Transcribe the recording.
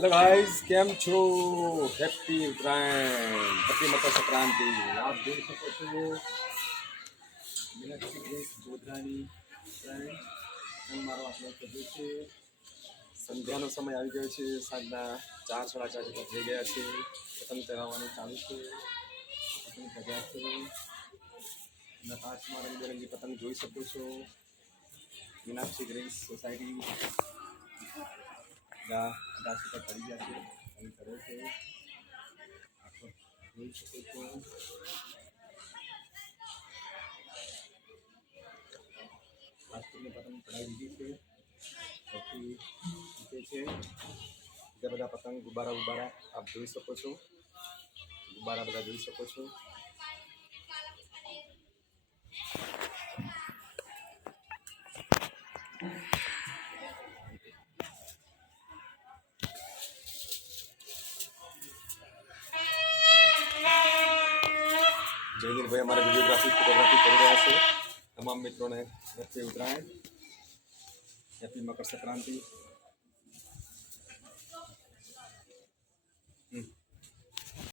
Hello guys केम छो हैप्पी उत्तरायण हैप्पी मकर संक्रांति आप देख શકો છો મીનાક્ષી ગ્રેસ ગોધરાની ઉત્તરાયણ મારો આપણો સભ્ય છે સંધ્યાનો સમય આવી ગયો છે સાંજના 4 સાડા 4 જેટલા થઈ ગયા છે પતંગ ચગાવવાનું ચાલુ છે પતંગ ચગાવશે આકાશમાં રંગબેરંગી પતંગ જોઈ શકો છો મીનાક્ષી ગ્રેસ સોસાયટી गाछ पर पड़ी जाती है कई तरह से आप જોઈ શકો છો પ્લાસ્ટિકની પતંગ ચડાવી દીધી છે સૌથી નીચે છે બીજા બધા પતંગ ગુબ્બારા આપ જોઈ શકો છો ગુબ્બારા બધા જોઈ શકો છો जयदीन भाई हमारे वीडियोग्राफी फोटोग्राफी कर रहे हैं तमाम मित्रों ने हैप्पी उत्तरायण हैप्पी मकर संक्रांति।